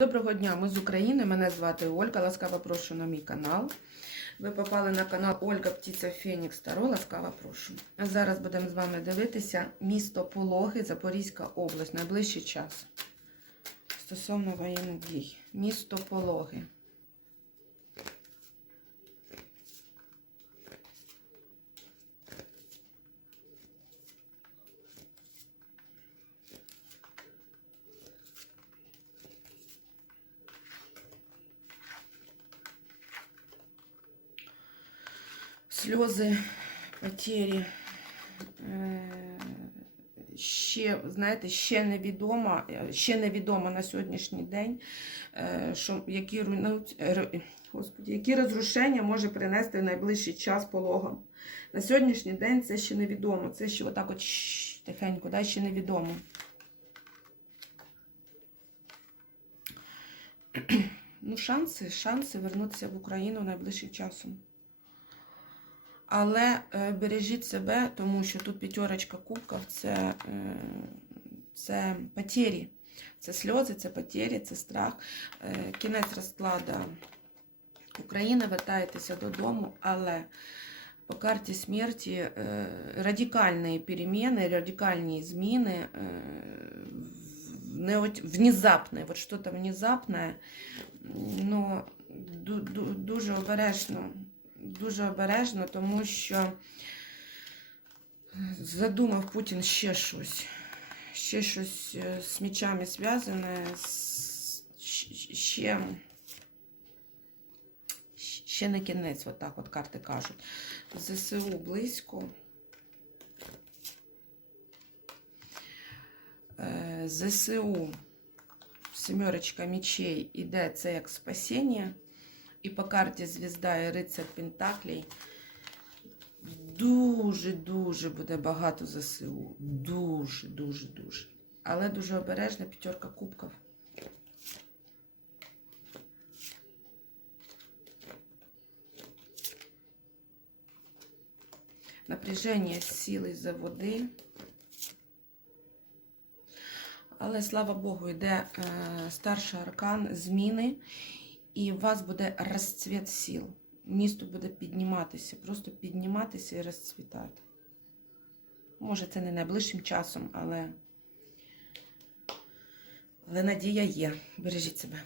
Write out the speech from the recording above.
Доброго дня, ми з України. Мене звати Ольга. Ласкаво прошу на мій канал. Ви попали на канал Ольга Птиця Фенікс Таро. Ласкаво прошу. А зараз будемо з вами дивитися місто Пологи, Запорізька область, найближчий час. Стосовно воєнних дій. Місто Пологи. Сльози, потері. Е, Ще, знаєте, ще невідомо, ще невідомо на сьогоднішній день, е, що, які, руйну- Господи, які розрушення може принести в найближчий час пологом. На сьогоднішній день це ще невідомо. Це ще отак от тихенько, да, ще невідомо. Ну, шанси, шанси вернутися в Україну найближчим часом. Але е, бережіть себе, тому що тут п'ятерочка кубків це, е, це потері. Це сльози, це потері, це страх. Е, кінець розкладу України, вертаєтеся додому, але по карті смерті радикальні переміни, радикальні зміни, не от- внезапне, вот что-то внезапне, ну, ду- ду- дуже обережно дуже обережно, тому що задумав Путін ще щось. Ще щось е, з мечами зв'язане, ще, ще не кінець, от так от карти кажуть. ЗСУ близько. Е, ЗСУ семерочка мечей іде це як спасіння. І по карті звізда і рицар Пентаклей. Дуже-дуже буде багато ЗСУ. Дуже, дуже. Але дуже обережна п'ятерка кубків. Напряження сили за води. Але слава Богу, йде е, старший аркан зміни і у вас буде розцвіт сіл. Місто буде підніматися, просто підніматися і розцвітати. Може, це не найближчим часом, але, але надія є. Бережіть себе.